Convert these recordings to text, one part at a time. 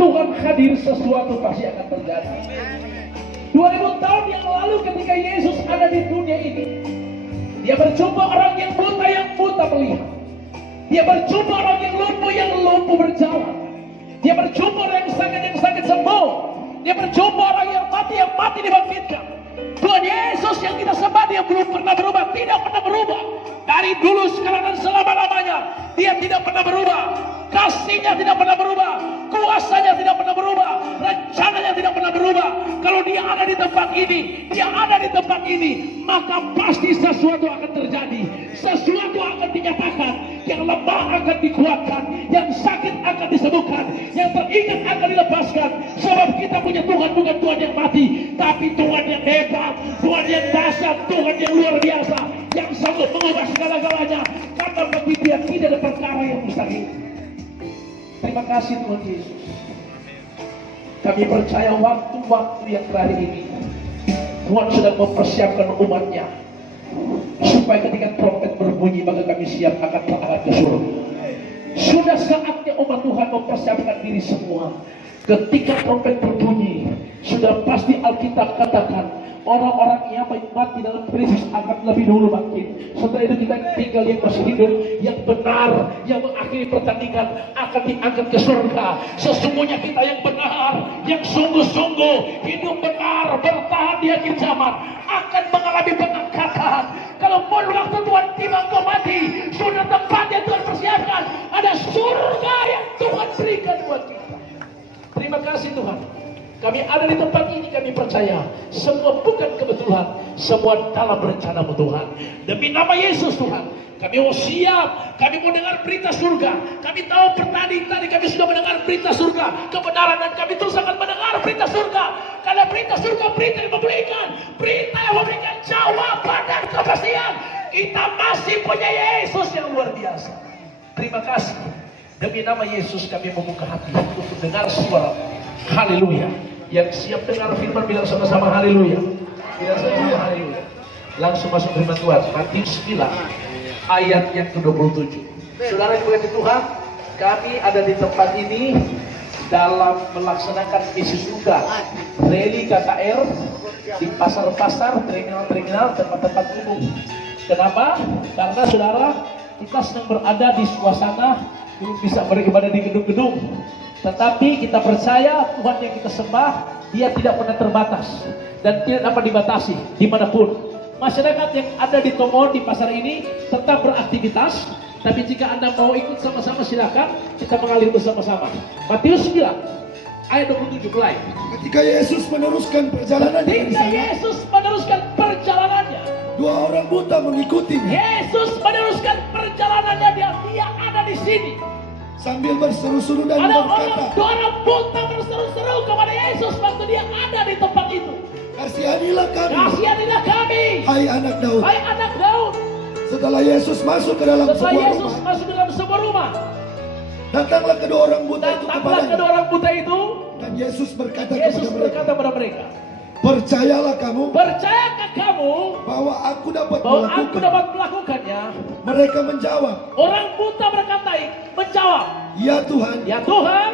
Tuhan hadir, sesuatu pasti akan terjadi. 2000 tahun yang lalu ketika Yesus ada di dunia ini, dia berjumpa orang yang buta melihat. Dia berjumpa orang yang lumpuh berjalan. Dia berjumpa orang yang sakit sembuh. Dia berjumpa orang yang mati dibangkitkan. Tuhan Yesus yang kita sembah, dia belum pernah berubah, tidak pernah berubah. Dari dulu, sekarang, dan selama-lamanya, dia tidak pernah berubah. Kasihnya tidak pernah berubah, kuasanya tidak pernah berubah, rencananya tidak pernah berubah. Kalau dia ada di tempat ini, maka pasti sesuatu akan terjadi. Sesuatu akan dinyatakan, yang lemah akan dikuatkan, yang sakit akan disembuhkan, yang terikat akan dilepaskan. Sebab kita punya Tuhan bukan Tuhan yang mati, tapi Tuhan yang hebat, Tuhan yang dahsyat, Tuhan yang luar biasa, yang sanggup mengubah segala-galanya. Karena bagi dia tidak ada perkara yang mustahil. Terima kasih Tuhan Yesus. Kami percaya waktu-waktu yang terakhir ini, Tuhan sedang mempersiapkan umatnya, supaya ketika trompet berbunyi, maka kami siap akan berangkat ke surga. Sudah saatnya umat Tuhan mempersiapkan diri semua. Ketika trompet berbunyi, sudah pasti Alkitab katakan, orang-orang yang mati dalam Kristus akan lebih dulu bangkit. Setelah itu kita tinggal yang masih hidup, yang benar, yang mengakhiri pertandingan, akan diangkat ke surga. Sesungguhnya kita yang benar, yang sungguh-sungguh hidup benar, bertahan di akhir zaman, akan mengalami pengangkatan. Kalau pun waktu Tuhan tiba engkau mati, sudah tempatnya Tuhan persiapkan. Ada surga yang Tuhan berikan buat kita. Terima kasih Tuhan. Kami ada di tempat ini, kami percaya semua bukan kebetulan, semua dalam rencana-Mu Tuhan. Demi nama Yesus Tuhan, kami mau siap, kami mau dengar berita surga. Kami tahu tadi kami sudah mendengar berita surga, kebenaran, dan kami terus akan mendengar berita surga. Karena berita surga, berita yang memberikan, berita yang memberikan jawaban dan kepastian. Kita masih punya Yesus yang luar biasa. Terima kasih. Demi nama Yesus kami membuka hati untuk mendengar suara. Haleluya. Yang siap dengar firman bilang sama-sama haleluya. Bilang sama-sama haleluya. Langsung masuk firman Tuhan. Matius 9 ayat yang ke-27. Saudara yang berkati Tuhan, kami ada di tempat ini dalam melaksanakan misi surga, rally KKR di pasar-pasar, terminal-terminal, tempat-tempat umum. Kenapa? Karena saudara, kita sedang berada di suasana belum bisa beribadah di gedung-gedung. Tetapi kita percaya Tuhan yang kita sembah, dia tidak pernah terbatas dan tidak dapat dibatasi dimanapun. Masyarakat yang ada di Tomohon, di pasar ini tetap beraktivitas, tapi jika Anda mau ikut sama-sama silakan, kita mengalir bersama-sama. Matius 9 ayat 27 mulai. Ketika Yesus meneruskan perjalanannya, dua orang buta mengikutinya. Yesus meneruskan perjalanannya, dia ada di sini. Sambil berseru-seru dan berkata, dua orang buta berseru-seru kepada Yesus waktu dia ada di tempat itu. Kasihanilah kami, hai anak Daud. Setelah Yesus masuk ke dalam sebuah rumah, datanglah kedua orang buta itu dan Yesus berkata kepada mereka, percayakah kamu bahwa aku dapat melakukannya? Mereka menjawab, Orang buta menjawab, ya Tuhan,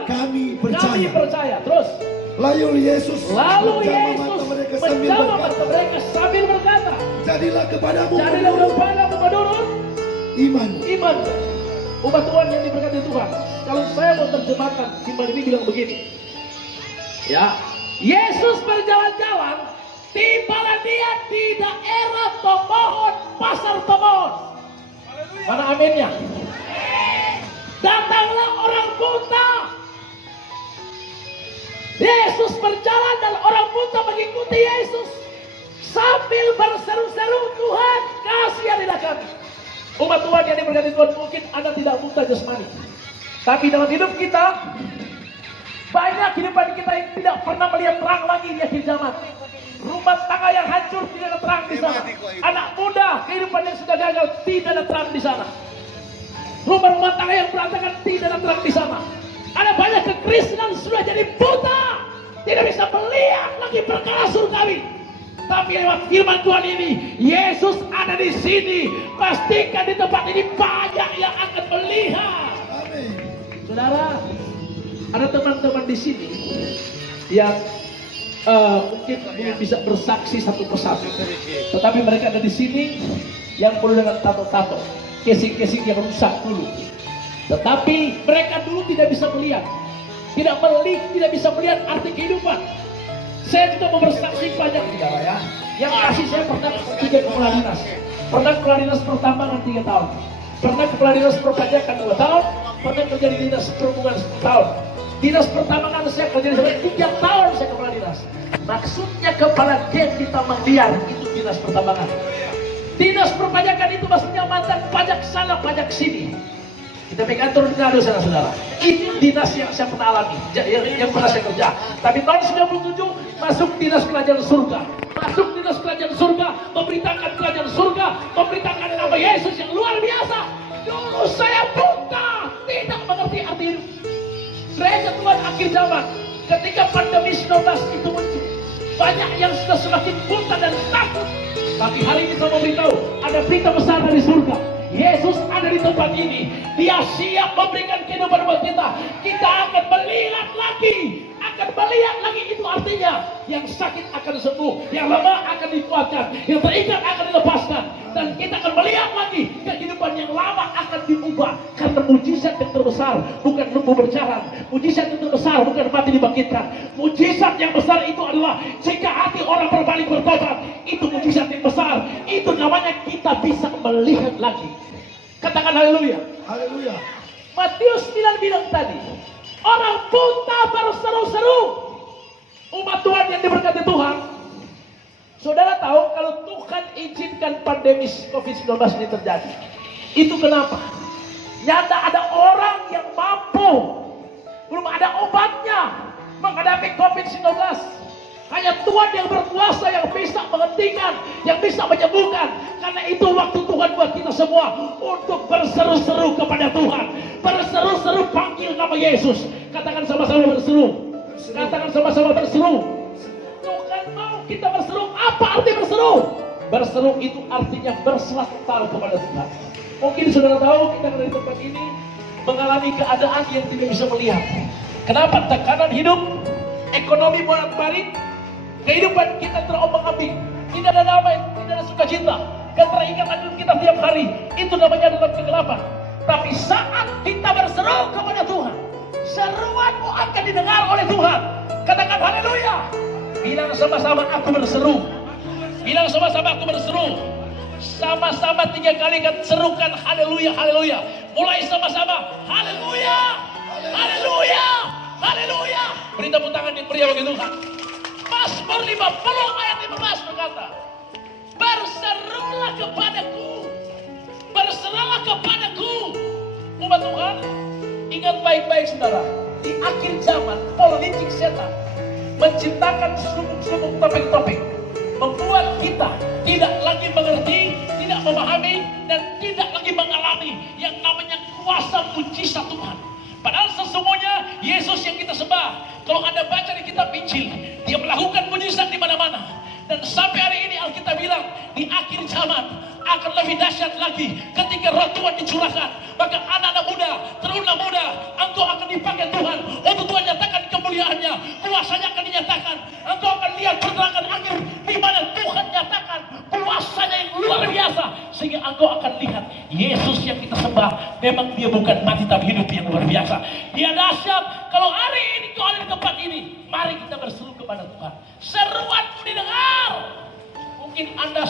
kami percaya. Terus Lalu Yesus menjamah mata mereka sambil berkata, jadilah kepadamu menurut iman. Umat Tuhan yang diberkati Tuhan, kalau saya mau terjemahkan firman ini bilang begini, ya, Yesus berjalan-jalan, tibalah dia di daerah Tomohon, pasar Tomohon. Mana aminnya? Datanglah orang buta. Yesus berjalan dan orang buta mengikuti Yesus sambil berseru-seru, Tuhan kasihanilah kami. Umat Tuhan yang diberkati Tuhan, mungkin Anda tidak buta jasmani, tapi dalam hidup kita banyak kehidupan kita yang tidak pernah melihat terang lagi di akhir zaman. Rumah tangga yang hancur tidak ada terang di sana. Anak muda kehidupan yang sudah gagal tidak ada terang di sana. Rumah-rumah tangga yang berantakan tidak ada terang di sana. Ada banyak kekristenan sudah jadi buta, tidak bisa melihat lagi perkara surgawi. Tapi lewat firman Tuhan ini, Yesus ada di sini. Pastikan di tempat ini banyak yang akan melihat. Amin. Saudara, Ada teman-teman di sini yang mungkin belum bisa bersaksi satu persatu, tetapi mereka ada di sini yang perlu dengan tato-tato, casing-casing yang rusak dulu. Tetapi mereka dulu tidak bisa melihat, tidak bisa melihat arti kehidupan. Saya juga mau bersaksi banyak saudara ya. Yang kasih saya pernah 3 kepala dinas. Pernah kepala dinas pertambangan 3 tahun. Pernah kepala dinas perpajakan 2 tahun. Pernah kerja di dinas perhubungan 10 tahun. Dinas pertambangan saya kerja di sana 3 tahun saya kepala dinas. Maksudnya kepala geng di tambang liar itu dinas pertambangan. Dinas perpajakan itu maksudnya mantan pajak sana pajak sini. Kita pegang turun nado saudara. Ini dinas yang saya pernah alami, yang pernah saya kerja. Tapi tahun 97 masuk dinas kerajaan surga. Masuk dinas kerajaan surga, memberitakan kerajaan surga, memberitakan nama Yesus yang luar biasa. Dulu saya buta, tidak mengerti arti hidup. Gereja Tuhan akhir zaman, ketika pandemi 19 itu muncul, banyak yang sudah semakin buta dan takut. Tapi hari ini saya mau beritahu, ada berita besar dari surga. Yesus ada di tempat ini. Dia siap memberikan kehidupan buat kita. Kita akan melihat lagi. Akan melihat lagi, itu artinya yang sakit akan sembuh, yang lemah akan dikuatkan, yang terikat akan dilepaskan. Dan kita akan melihat lagi kehidupan yang lama akan diubah. Karena mujizat yang terbesar bukan lembu berjalan. Mujizat yang terbesar bukan mati dibangkitkan. Mujizat yang besar itu adalah jika hati orang berbalik bertobat. Itu mujizat yang besar. Itu namanya kita bisa melihat lagi. Katakan haleluya. Haleluya. Matius 9 bilang tadi, orang buta berseru-seru. Umat Tuhan yang diberkati Tuhan. Saudara tahu kalau Tuhan izinkan pandemi COVID-19 ini terjadi. Itu kenapa? Nyata ada orang yang mampu, belum ada obatnya menghadapi COVID-19. Hanya Tuhan yang berkuasa yang bisa menghentikan, yang bisa menyembuhkan. Karena itu waktu Tuhan buat kita semua untuk berseru-seru kepada Tuhan. Berseru-seru panggil nama Yesus. Katakan sama-sama berseru. Katakan sama-sama berseru. Tuhan mau kita berseru. Apa arti berseru? Berseru itu artinya berserah kepada Tuhan. Mungkin saudara tahu kita ada di tempat ini mengalami keadaan yang tidak bisa melihat. Kenapa? Tekanan hidup, ekonomi bolak-balik, kehidupan kita terombang-ambing, tidak ada damai, tidak ada sukacita, keterikatan hidup kita tiap hari, itu namanya dalam kegelapan. Tapi saat kita berseru kepada Tuhan, seruanmu akan didengar oleh Tuhan. Katakan haleluya. Bilang sama-sama aku berseru. Bilang sama-sama aku berseru. Sama-sama 3 kali kan serukan haleluya, haleluya. Mulai sama-sama haleluya, haleluya, haleluya. Beri tepuk tangan yang meriah bagi Tuhan. Mazmur 50 ayat 15 berkata, berserulah kepadaku, berserulah kepadaku. Umat Tuhan, ingat baik-baik saudara, di akhir zaman politik setan menciptakan sumuk-sumuk topeng-topeng, membuat kita tidak lagi mengerti, tidak memahami, dan tidak lagi mengalami yang namanya kuasa mujizat Tuhan. Padahal sesungguhnya Yesus yang kita sembah, kalau Anda baca di kitab Injil, Dia melakukan mujizat di mana-mana. Dan sampai hari ini Alkitab bilang, di akhir zaman akan lebih dahsyat lagi ketika Roh Tuhan dicurahkan. Maka anak-anak muda, teruna muda, engkau akan dipakai Tuhan untuk Tuhan nyatakan kemuliaannya, kuasanya akan dinyatakan. Engkau akan lihat pergerakan akhir di mana Tuhan nyatakan kuasanya yang luar biasa, sehingga engkau akan lihat Yesus yang kita sembah memang Dia bukan mati tapi hidup yang luar biasa. Dia dahsyat. Kalau hari ini kau ada di tempat ini, mari kita berseru kepada Tuhan. Seruanmu didengar. Mungkin Anda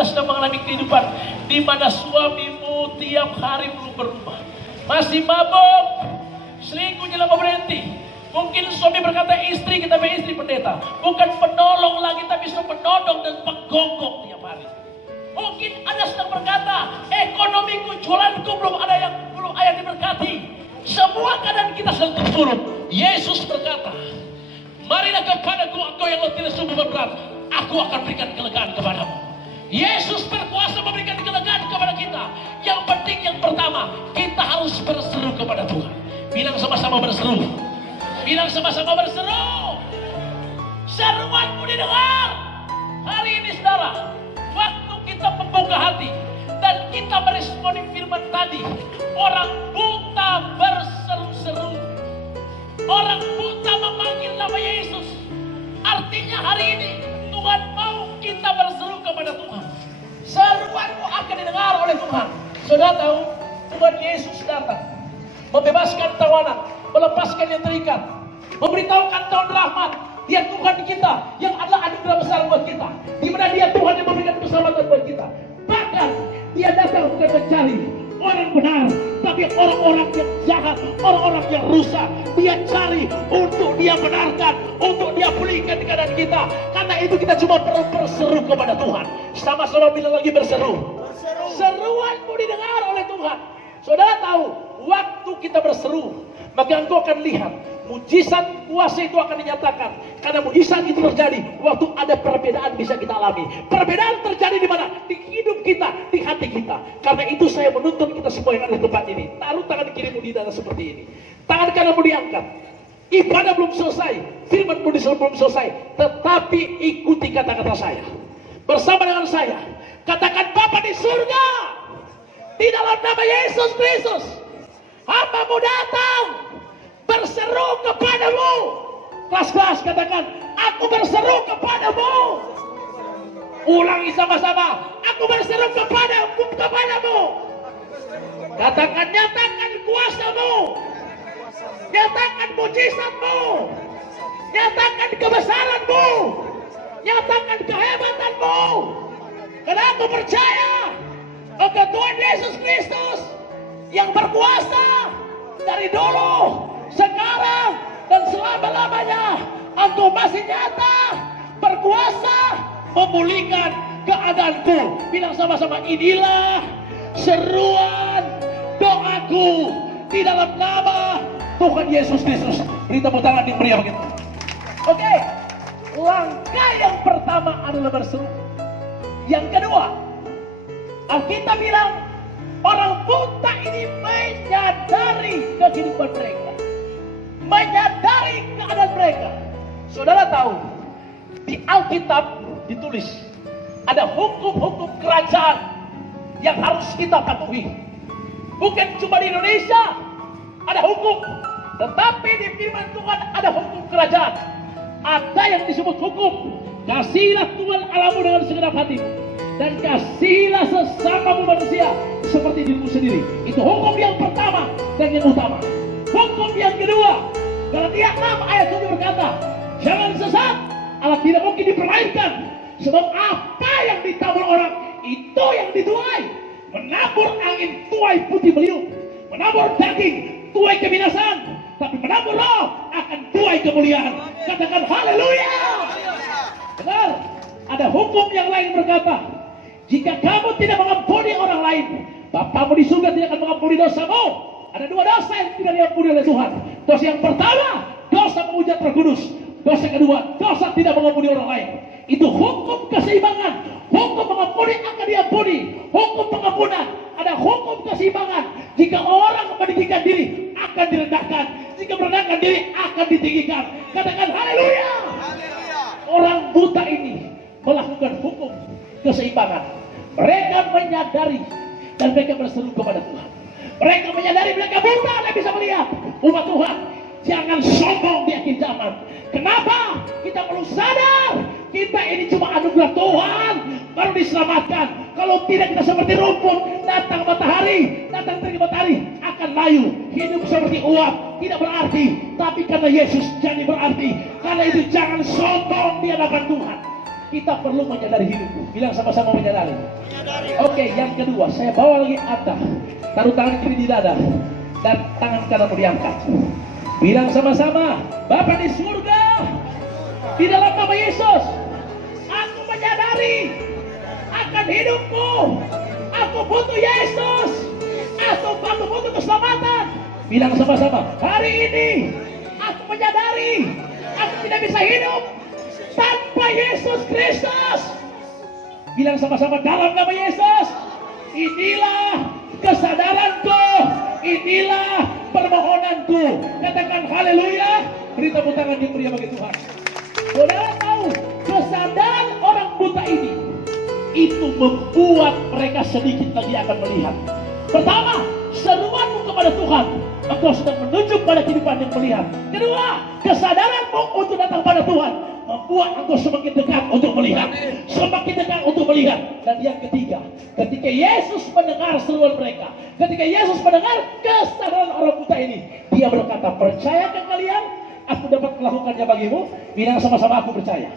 sedang mengalami kehidupan di mana suamimu tiap hari belum berubah, masih mabuk, selingkuhnya lama berhenti. Mungkin suami berkata istri, kita istri pendeta, bukan penolong lagi tapi sudah penodong dan penggonggong tiap hari. Mungkin Anda sedang berkata, ekonomiku, jualanku belum ada diberkati. Semua keadaan kita sedang terpuruk. Yesus berkata, marilah kepadaku engkau yang letih dan sungguh berat, aku akan berikan kelegaan kepadamu. Yesus berkuasa memberikan kelegaan kepada kita. Yang penting yang pertama, kita harus berseru kepada Tuhan. Bilang sama-sama berseru. Bilang sama-sama berseru. Seruanmu didengar. Hari ini saudara, waktu kita membuka hati dan kita meresponi firman tadi, orang buta berseru-seru. orang buta memanggil nama Yesus. Artinya hari ini Tuhan mau kita berseru kepada Tuhan. Seruanmu akan didengar oleh Tuhan. Saudara tahu, Tuhan Yesus datang membebaskan tawanan, melepaskan yang terikat, memberitahukan tahun rahmat. Dia Tuhan kita yang adalah anugerah besar buat kita, di mana Dia Tuhan yang memberikan keselamatan buat kita. Bahkan Dia datang bukan mencari orang benar, tapi orang-orang yang jahat, orang-orang yang rusak. Dia cari untuk Dia benarkan, untuk Dia pulihkan keadaan kita. Karena itu kita cuma perlu berseru kepada Tuhan. Sama-sama bilang lagi berseru. Seruanmu didengar oleh Tuhan. Saudara tahu, waktu kita berseru, maka engkau akan lihat mujizat kuasa itu akan dinyatakan. Karena mujizat itu terjadi waktu ada perbedaan bisa kita alami. Perbedaan terjadi di mana? Di hidup kita, di hati kita. Karena itu saya menuntut kita semua yang ada di tempat ini, taruh tangan kirimu di dada seperti ini, tangan kananmu diangkat. Ibadah belum selesai, firman belum selesai, tetapi ikuti kata-kata saya bersama dengan saya. Katakan, Bapa di surga, di dalam nama Yesus Kristus, hamba-Mu datang berseru kepadamu. Kelas-kelas katakan, aku berseru kepadamu. Ulangi sama-sama, aku berseru kepadamu. Katakan, nyatakan kuasa-Mu, nyatakan mujizat-Mu, nyatakan kebesaran-Mu, nyatakan kehebatan-Mu. Karena aku percaya bahwa Tuhan Yesus Kristus yang berkuasa dari dulu, sekarang, dan selama-lamanya. Engkau masih nyata, berkuasa, memulihkan keadaanku. Bilang sama-sama, inilah seruan doaku di dalam nama Tuhan Yesus Kristus. Beri tepuk tangan yang meriah begitu. Oke, langkah yang pertama adalah berseru. Yang kedua, Alkitab bilang orang buta ini menyadari kehidupan mereka, menyadari keadaan mereka. Saudara tahu, di Alkitab ditulis ada hukum-hukum kerajaan yang harus kita patuhi. Bukan cuma di Indonesia ada hukum, tetapi di firman Tuhan ada hukum kerajaan. Ada yang disebut hukum. Kasihilah Tuhan Allahmu dengan segenap hatimu, dan kasihilah sesamamu manusia seperti dirimu sendiri. Itu hukum yang pertama dan yang utama. Hukum yang kedua, Galatia 6 ayat 7 berkata, jangan sesat, Allah tidak mungkin dipermainkan. Sebab apa yang ditabur orang, itu yang dituai. Menabur angin, tuai putih beliung. Menabur daging, tuai kebinasan. Tapi menabur roh, akan tuai kemuliaan. Katakan haleluya. Dengar, ada hukum yang lain berkata, jika kamu tidak mengampuni orang lain, Bapamu di surga tidak akan mengampuni dosamu. Ada dua dosa yang tidak diampuni oleh Tuhan. Dosa yang pertama, dosa menghujat Roh Kudus. Dosa kedua, dosa tidak mengampuni orang lain. Itu hukum keseimbangan. Hukum mengampuni akan diampuni. Hukum pengampunan, ada hukum keseimbangan. Jika orang meninggikan diri, akan direndahkan. Jika merendahkan diri, akan ditinggikan. Katakan haleluya. Orang buta ini melakukan hukum keseimbangan. Mereka menyadari dan mereka berseru kepada Tuhan. Mereka menyadari mereka buta dan bisa melihat. Umat Tuhan, jangan sombong di akhir zaman. Kenapa? Kita perlu sadar, kita ini cuma anugerah Tuhan baru diselamatkan. Kalau tidak, kita seperti rumput, datang matahari, datang terik matahari akan layu. Hidup seperti uap, tidak berarti. Tapi karena Yesus jadi berarti. Karena itu jangan sombong di hadapan Tuhan. Kita perlu menyadari hidup. Bilang sama-sama menyadari. Oke, yang kedua, saya bawa lagi Anda. Taruh tangan kiri di dada dan tangan kanan diangkat. Bilang sama-sama, Bapa di surga, di dalam nama Yesus, aku menyadari akan hidupku. Aku butuh Yesus. Aku butuh keselamatan. Bilang sama-sama, hari ini aku menyadari aku tidak bisa hidup tanpa Yesus Kristus. Bilang sama-sama, dalam nama Yesus, inilah kesadaranku, inilah permohonanku. Katakan haleluya. Beri tepuk tangan yang meriah bagi Tuhan. Saudara tahu, kesadaran orang buta ini itu membuat mereka sedikit lagi akan melihat. Pertama, seruanmu kepada Tuhan engkau sedang menunjuk pada kehidupan yang melihat. Kedua, kesadaranmu untuk datang pada Tuhan membuat engkau semakin dekat untuk melihat, semakin dekat untuk melihat. Dan yang ketiga, ketika Yesus mendengar seruan mereka, ketika Yesus mendengar kesadaran orang buta ini, dia berkata, percayakah kalian aku dapat melakukannya bagimu? Bilang sama-sama, aku percaya.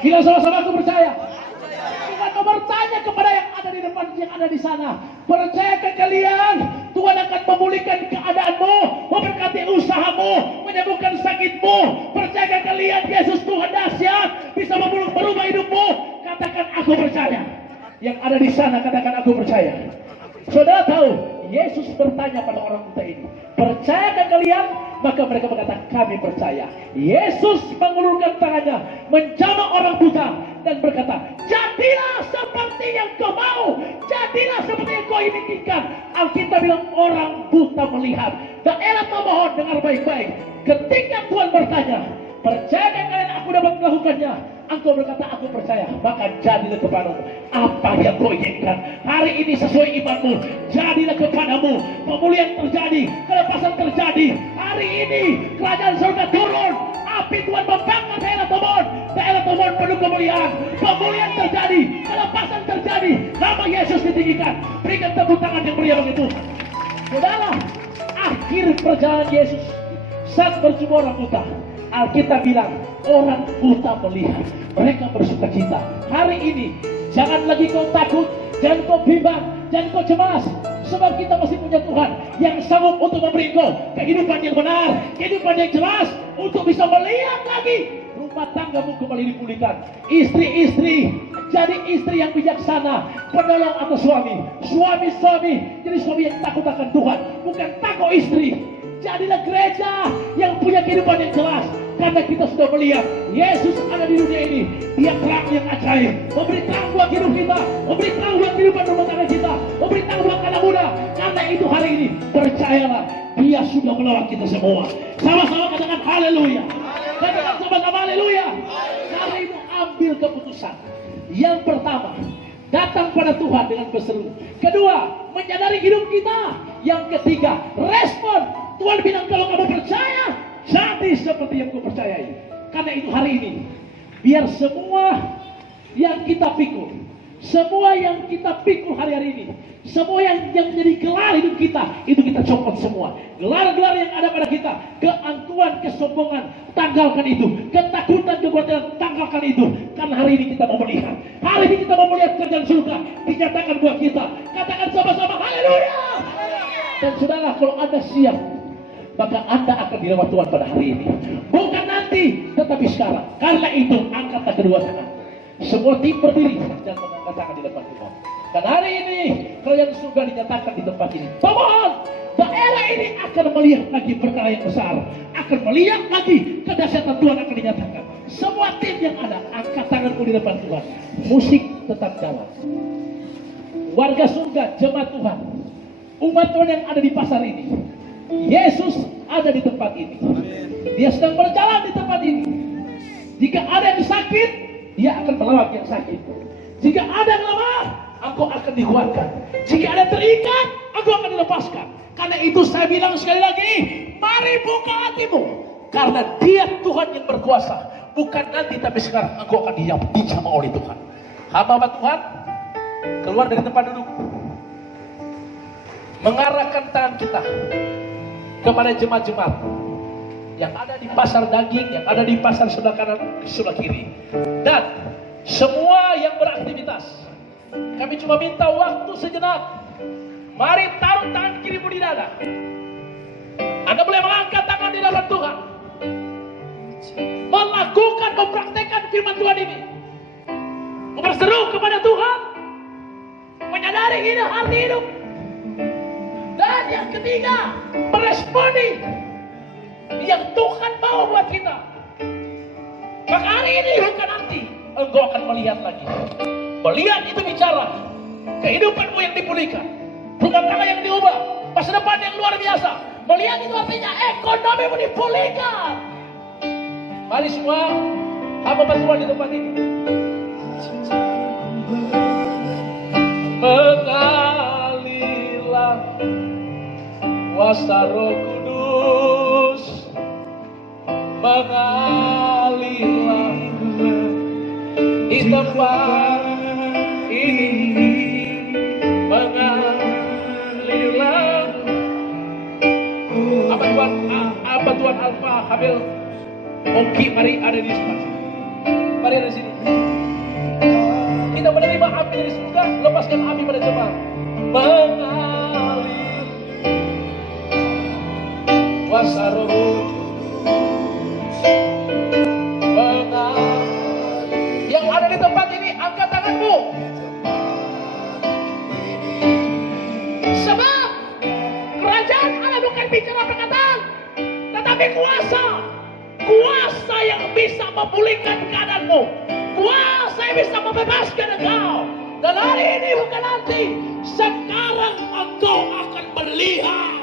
Bilang sama-sama, aku percaya. Tuhan mau bertanya kepada yang ada di depan, yang ada di sana, percayakah kalian Tuhan akan memulihkan keadaanmu, memberkati usahamu, menyembuhkan sakitmu? Percayakah kalian Yesus Tuhan dahsyat bisa merubah hidupmu? Katakan, aku percaya. Yang ada di sana katakan, aku percaya. Saudara tahu, Yesus bertanya pada orang buta ini, percayakah kalian? Maka mereka berkata, kami percaya. Yesus mengulurkan tangannya, menjamah orang buta dan berkata, jadilah seperti yang kau mau, jadilah seperti yang kau inginkan. Alkitab bilang orang buta melihat. Daerah memohon, dengar baik-baik. Ketika Tuhan bertanya, percayakah kalian aku dapat melakukannya? Engkau berkata, aku percaya. Maka jadilah kepadamu apa yang kau inginkan. Hari ini sesuai imanmu, jadilah kepadamu. Pemulihan terjadi, kelepasan terjadi. Hari ini kerajaan surga turun. Api Tuhan membakar daerah Tobon. Daerah Tobon penuh kemuliaan. Pemulihan terjadi, kelepasan terjadi. Nama Yesus ditinggikan. Berikan tepuk tangan yang meriah bagi Tuhan. Saudara, akhir perjalanan Yesus saat berjumpa orang buta, Alkitab bilang orang buta melihat, mereka bersuka cita. Hari ini jangan lagi kau takut, jangan kau bimbang, jangan kau cemas, sebab kita masih punya Tuhan yang sanggup untuk memberi kau kehidupan yang benar, kehidupan yang jelas, untuk bisa melihat lagi rumah tanggamu kembali dipulihkan. Istri-istri jadi istri yang bijaksana, penolong atau suami. Suami-suami jadi suami yang takut akan Tuhan, bukan takut istri. Jadilah gereja yang punya kehidupan yang jelas. Karena kita sudah melihat Yesus ada di dunia ini. Dia terang yang ajaib, memberi terang buat hidup kita, memberi terang buat kehidupan rumah tangga kita, memberi terang buat anak muda. Karena itu hari ini, percayalah, Dia sudah melawat kita semua. Sama-sama katakan haleluya. Katakan sama-sama haleluya. Hari itu ambil keputusan. Yang pertama, datang pada Tuhan dengan berseru. Kedua, menyadari hidup kita. Yang ketiga, respon. Tuhan bilang, kalau kamu percaya, jadi seperti yang kau percayai. Karena itu hari ini, biar semua yang kita pikul, semua yang kita pikul hari-hari ini, semua yang jadi gelar hidup kita, itu kita copot semua. Gelar-gelar yang ada pada kita, keangkuhan, kesombongan, tanggalkan itu. Ketakutan, kekhawatiran, tanggalkan itu. Karena hari ini kita mau melihat. Hari ini kita mau melihat kerjaan surga dinyatakan buat kita. Katakan sama-sama haleluya. Dan saudara, kalau Anda siap, maka Anda akan dirawat Tuhan pada hari ini. Bukan nanti, tetapi sekarang. Karena itu, angkatlah kedua tangan. Semua tim berdiri dan mengangkat tangan di depan Tuhan. Dan hari ini, kerajaan surga dinyatakan di tempat ini. Mohon, daerah ini akan melihat lagi perkara yang besar. Akan melihat lagi kedahsyatan Tuhan akan dinyatakan. Semua tim yang ada, angkat tanganmu di depan Tuhan. Musik tetap jalan. Warga surga, jemaat Tuhan, umat Tuhan yang ada di pasar ini, Yesus ada di tempat ini. Dia sedang berjalan di tempat ini. Jika ada yang sakit, Dia akan melawat yang sakit. Jika ada yang lemah, engkau akan dikuatkan. Jika ada yang terikat, engkau akan dilepaskan. Karena itu saya bilang sekali lagi, mari buka hatimu. Karena Dia Tuhan yang berkuasa. Bukan nanti, tapi sekarang engkau akan dijamah oleh Tuhan. Hamba Tuhan, keluar dari tempat duduk. Mengarahkan tangan kita kepada jemaat-jemaat yang ada di pasar daging, yang ada di pasar sebelah kanan, sebelah kiri, dan semua yang beraktivitas. Kami cuma minta waktu sejenak. Mari taruh tangan kirimu di dada. Anda boleh mengangkat tangan di dalam Tuhan, melakukan, mempraktekkan firman Tuhan ini, berseru kepada Tuhan, menyadari ini arti hidup. Dan yang ketiga, meresponi yang Tuhan mau buat kita. Maka hari ini bukan nanti, engkau akan melihat lagi. Melihat itu bicara kehidupanmu yang dipulihkan, rumah tangga yang diubah, masa depan yang luar biasa. Melihat itu artinya ekonomimu dipulihkan. Mari semua hamba Tuhan di tempat ini. Mengalirlah Kuasa Roh Kudus mengalirlah di tempat ini, mengalirlah. Apa Tuhan Alfa Hamil Oki, mari ada di sini. Mari ada di sini. Kita menerima api dari surga, lepaskan api pada jemaat. Mengalir kuasa Roh Kudus mengalir. Yang ada di tempat ini, angkat tanganmu. Sebab kerajaan Allah bukan bicara perkataan, tetapi kuasa. Kuasa yang bisa memulihkan keadaanmu, kuasa yang bisa membebaskan engkau. Dan hari ini bukan nanti, sekarang engkau akan melihat.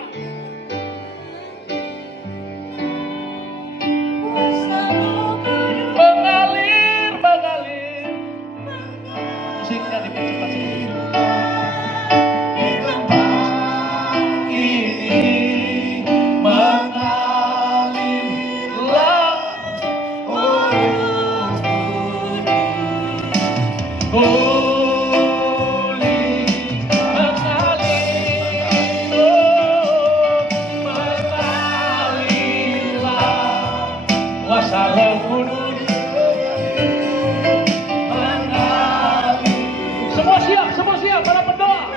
Mengalir, mengalir. Musiknya dipercepat sedikit. Semua siap para pendoa.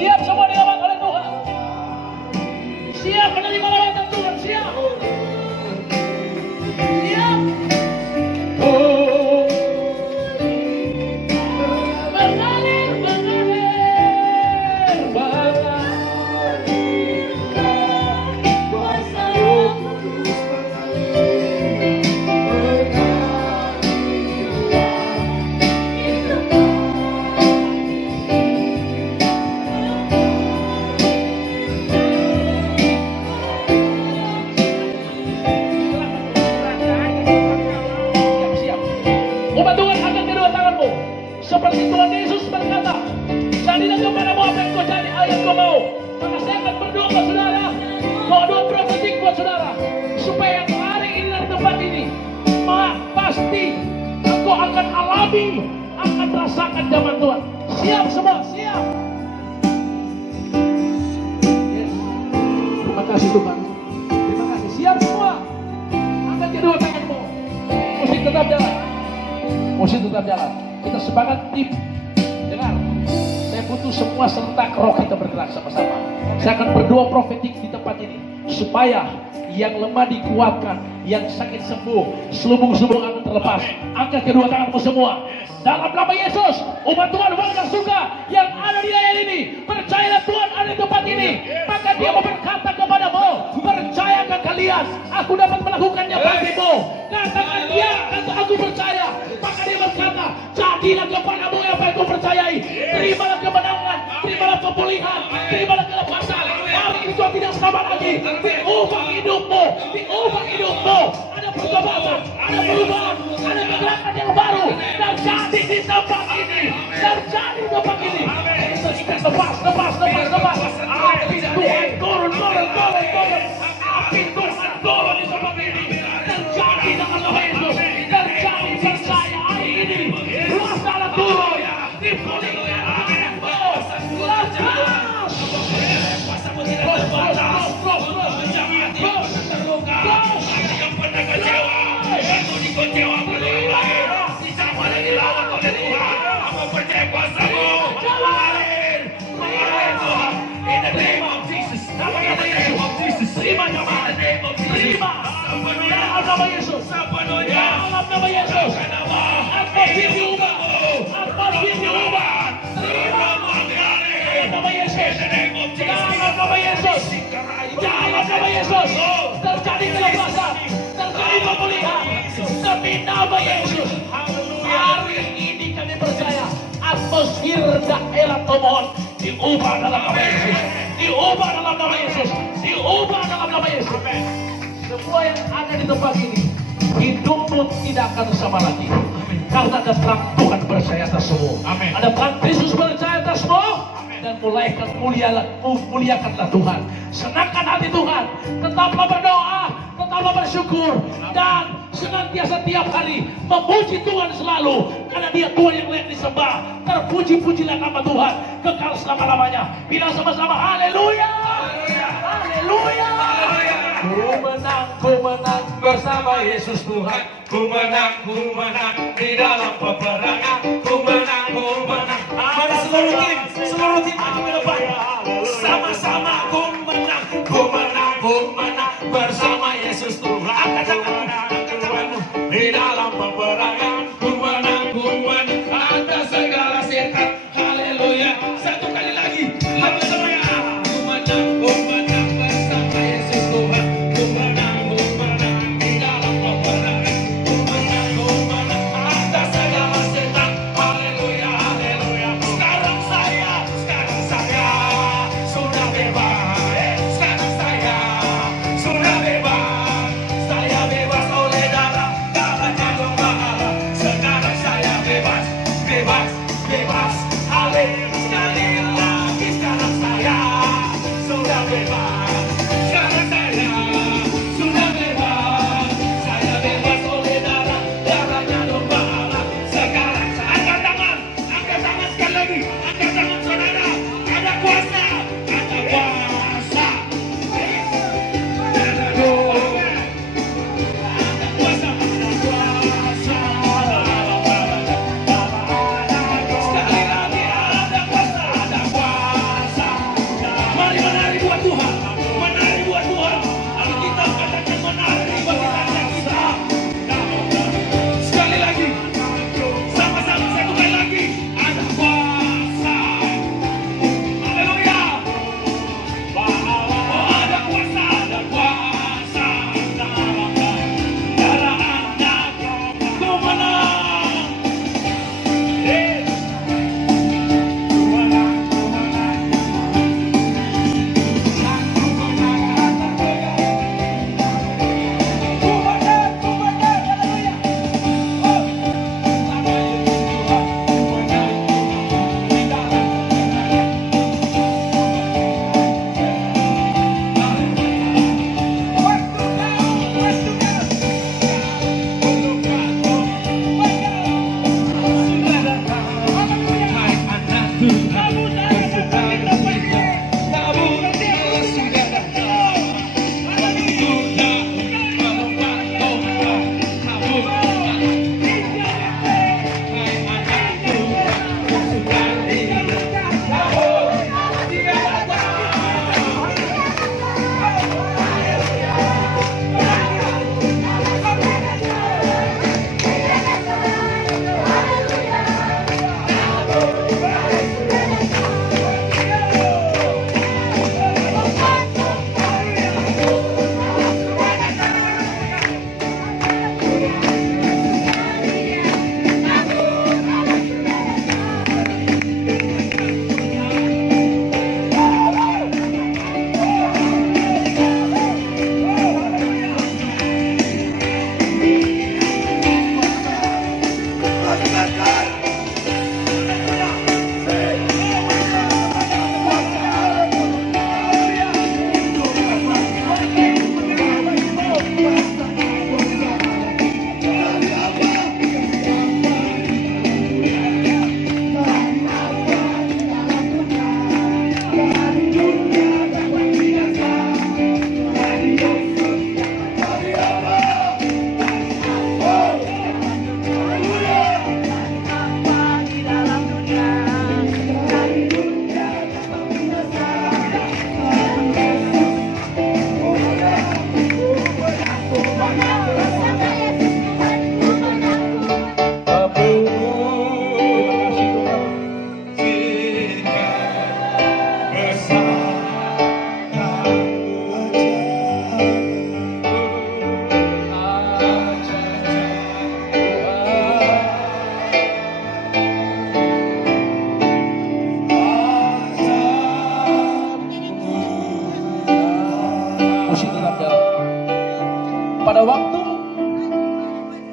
Siap semua dilawat oleh Tuhan. Siap menerima lawatan Tuhan. Siap. Siap. Mengalir, mengalir, mengalir. Kuasa Roh Kudus mengalir. Seperti Tuhan Yesus berkata, jadilah kepadamu apa yang kau cari, ayat kau mau. Maka saya akan berdoa buat saudara, doa-doa profetik buat saudara, supaya hari ini dari tempat ini, pasti engkau akan alami, akan rasakan zaman Tuhan. Siap semua, siap. Yes. Terima kasih Tuhan. Terima kasih. Siap semua. Angkat kedua tanganmu. Musik tetap jalan. Musik tetap jalan. Kita sepakat tim. Dengar, saya butuh semua serentak roh kita bergerak sama-sama. Saya akan berdoa profetik di tempat ini, supaya yang lemah dikuatkan, yang sakit sembuh, selubung-selubung akan terlepas. Angkat kedua tanganmu semua. Dalam nama Yesus, umat Tuhan warga surga yang ada di layar ini, percayalah Tuhan ada di tempat ini. Maka Dia berkata kepadamu, percayakan kalian, aku dapat melakukannya bagimu. Katakan Dia, kata aku percaya. Maka Dia berkata, jadilah kepadamu apa yang kau percayai. Terimalah kemenangan, terimalah kepulihan, terimalah kelepasan. Hari itu tidak sama lagi. Diubah hidupmu, diubah hidupmu. Ada pertobatan, ada perubahan, ada kegerakan yang baru. Terjadi di tempat ini, terjadi di tempat ini. Lepas. Api Tuhan turun. Api Tuhan turun di tempat ini. Terjadi dengan nama Yesus. Terjadi percaya hari ini. Kuasa turun. Dipulihkan hatimu. Lepas. Yang pernah kecewa, aku dikecewa berulang. Siapa lagi lawan oleh Tuhan? Aku percaya kuasa-Mu. Mengalir Tuhan. In the name of Jesus. Nama Yesus. Terima jemaat. Terima. Dalam nama Yesus. Dalam nama Yesus. Atmosfer diubah. Atmosfer diubah. Terima. Dalam nama Yesus. Dalam nama Yesus. Dalam nama Yesus. Terjadi kelepasan. Terjadi pemulihan. Demi nama Yesus. Hari ini kami percaya atmosfer daerah Tomohon diubah dalam nama Yesus. Diubah dalam nama Yesus. Diubah dalam nama Yesus. Semua yang ada di tempat ini, hidupmu tidak akan sama lagi. Karena ada terang Tuhan percaya atasmu. Ada terang Kristus percaya atasmu. dan muliakanlah Tuhan. Senangkan hati Tuhan. Tetaplah berdoa, tetaplah bersyukur, dan senantiasa tiap hari memuji Tuhan selalu, karena Dia Tuhan yang layak disembah. Terpuji-pujilah nama Tuhan kekal selama-lamanya. Bilang sama-sama haleluya, haleluya. Ku menang bersama Yesus Tuhan. Ku menang di dalam peperangan. Ku menang. Mari seluruh tim maju ke depan. Sama-sama ku menang bersama Yesus Tuhan. Angkat tanganmu di dalam peperangan. Ku menang atas segala setan. Haleluya. Satu kali lagi. Haleluya. Ku menang bersama Yesus Tuhan. Ku menang di dalam peperangan. Ku menang atas segala setan. Haleluya. Sekarang saya sudah bebas. Sekarang saya sudah bebas. Saya bebas oleh darahnya domba Allah. Sekarang saya bebas. Haleluya. Sekali lagi sekarang saya sudah bebas. Sekarang saya sudah bebas. Saya bebas oleh darahnya domba Allah. Sekarang saya angkat tangan sekali lagi. Angkat tangan saudara. Ada kuasa. Sekali lagi ada kuasa. Mari menari buat Tuhan. Alkitab katakan menari bagi raja kita. Sekali lagi. Sama-sama satu kali lagi. Ada kuasa. Haleluya. Ada kuasa. Darah anak ku menang.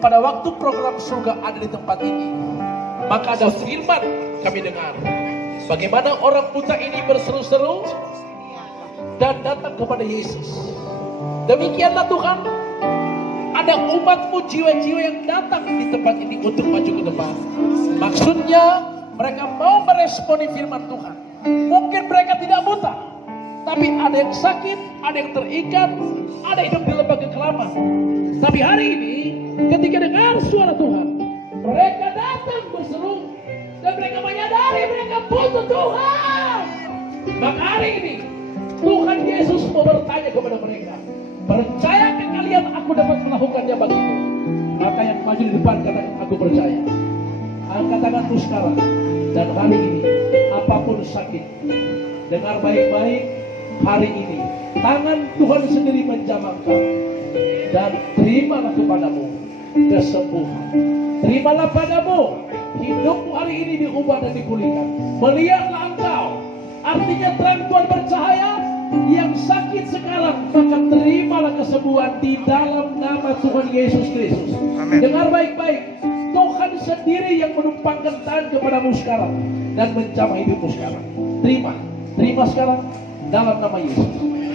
Pada waktu program surga ada di tempat ini, maka ada firman kami dengar. Bagaimana orang buta ini berseru-seru dan datang kepada Yesus. Demikianlah Tuhan, ada umat-Mu jiwa-jiwa yang datang di tempat ini untuk maju ke depan. Maksudnya mereka mau meresponi firman Tuhan. Mungkin mereka tidak buta, tapi ada yang sakit, ada yang terikat, ada yang hidup di lembaga kelaman. Tapi hari ini ketika dengar suara Tuhan, mereka datang berseru dan mereka menyadari mereka butuh Tuhan. Maka hari ini Tuhan Yesus mau bertanya kepada mereka, percayakah kalian aku dapat melakukannya bagimu? Maka yang maju di depan katakan, aku percaya. Angkat tanganmu sekarang. Dan hari ini apapun sakit, dengar baik-baik, hari ini tangan Tuhan sendiri menjamah kamu. Dan terimalah kepadamu kesembuhan. Terimalah padamu hidupmu hari ini diubah dan dipulihkan. Melihatlah engkau, artinya terang Tuhan bercahaya. Yang sakit sekarang, maka terimalah kesembuhan di dalam nama Tuhan Yesus Kristus. Dengar baik-baik, Tuhan sendiri yang menumpangkan tangan kepadamu sekarang dan menjamah hidupmu sekarang. Terima sekarang dalam nama Yesus,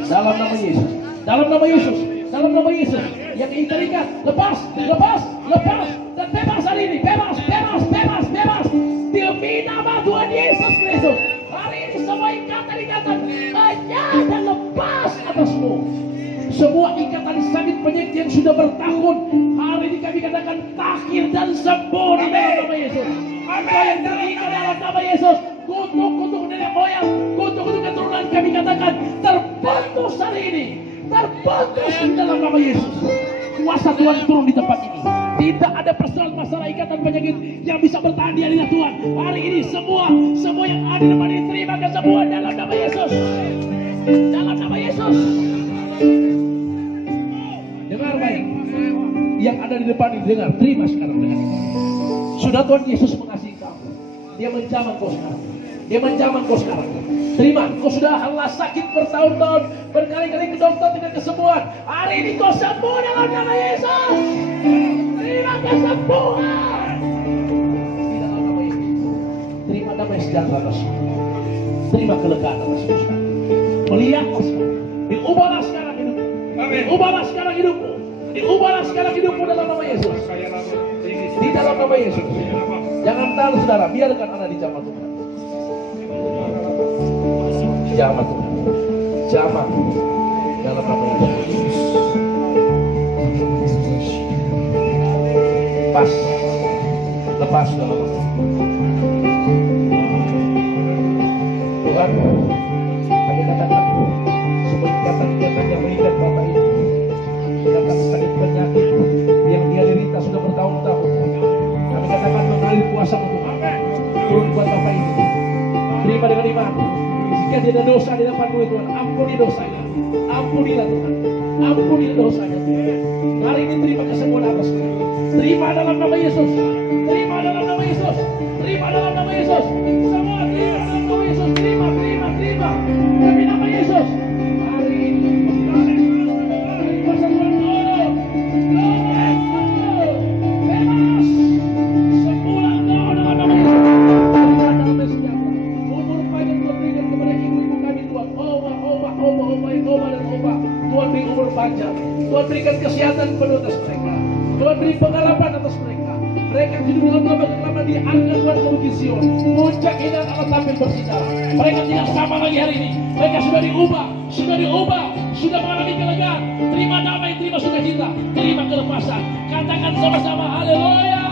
dalam nama Yesus, dalam nama Yesus, dalam nama Yesus. Yang terikat, lepas dan bebas hari ini, bebas. Demi nama Tuhan Yesus Kristus, hari ini semua ikatan dan lepas atasmu. Semua ikatan sakit penyakit yang sudah bertahun, hari ini kami katakan takhir dan sembuh di dalam nama Yesus. Engkau yang terikat dalam nama Yesus, kutuk nenek moyang, kutuk keturunan kami katakan terputus hari ini, terputus di dalam nama Yesus. Kuasa Tuhan turun di tempat ini. Tidak ada persoalan masalah ikatan penyakit yang bisa bertahan di hadirat Tuhan. Hari ini semua yang ada di depan ini terima kesembuhan dalam nama Yesus. Dalam nama Yesus. Dengar baik. Yang ada di depan ini dengar, terima sekarang dengan ini. Sudah Tuhan Yesus mengasihi kamu. Dia menjamah kau sekarang. Dia menjamah kau sekarang. Terima, kau sudah lelah sakit bertahun-tahun, berkali-kali ke dokter dengan kesembuhan. Hari ini kau sembuh dalam nama Yesus. Terima kesembuhan di dalam nama Yesus. Terima damai sejahtera atasmu. Terima kelegaan atasmu sekarang. Melihatlah sekarang. Diubahlah sekarang hidupmu. Diubahlah sekarang hidupmu. Diubahlah sekarang hidupmu dalam nama Yesus. Di dalam nama Yesus. Jangan tahu saudara, biarkan anak dijamah Tuhan. Jamah Tuhan. Jamah dalam nama Yesus. Lepas dalam Tuhan, kami katakan semua ikatan-ikatan yang mengikat Bapak ini, ikatan sakit penyakit yang dia derita sudah bertahun-tahun, kami katakan mengalir kuasa Tuhan turun buat Bapak ini. Terima dengan iman. Jika dia ada dosa di depan Tuhan, ampuni dosanya, ampunilah Tuhan, ampunilah dosanya. Hari ini terima kesembuhan atas Tuhan. Terima dalam nama Yesus. Terima dalam nama Yesus. Terima dalam nama Yesus. Semua terima dalam nama Yesus. Terima. Demi nama Yesus. Hari ini kuasa Tuhan turun. Bebas. Sembuhlah kau dalam nama Yesus. Terima damai sejahtera. Umur panjang Tuhan berikan kepada ibu-ibu kami Tuhan. Oba dan oba. Tuhan beri umur panjang. Tuhan berikan kesehatan penuh atas mereka. Tuhan beri pengharapan atas mereka. Mereka hidup dalam lembaga kelaman diangkat Tuhan ke Bukit Sion. Puncak indah Allah tampil bersinar. Mereka tidak sama lagi hari ini. Mereka sudah diubah, sudah mengalami kelegaan. Terima damai, terima sukacita, terima kelepasan. Katakan sama-sama, haleluya.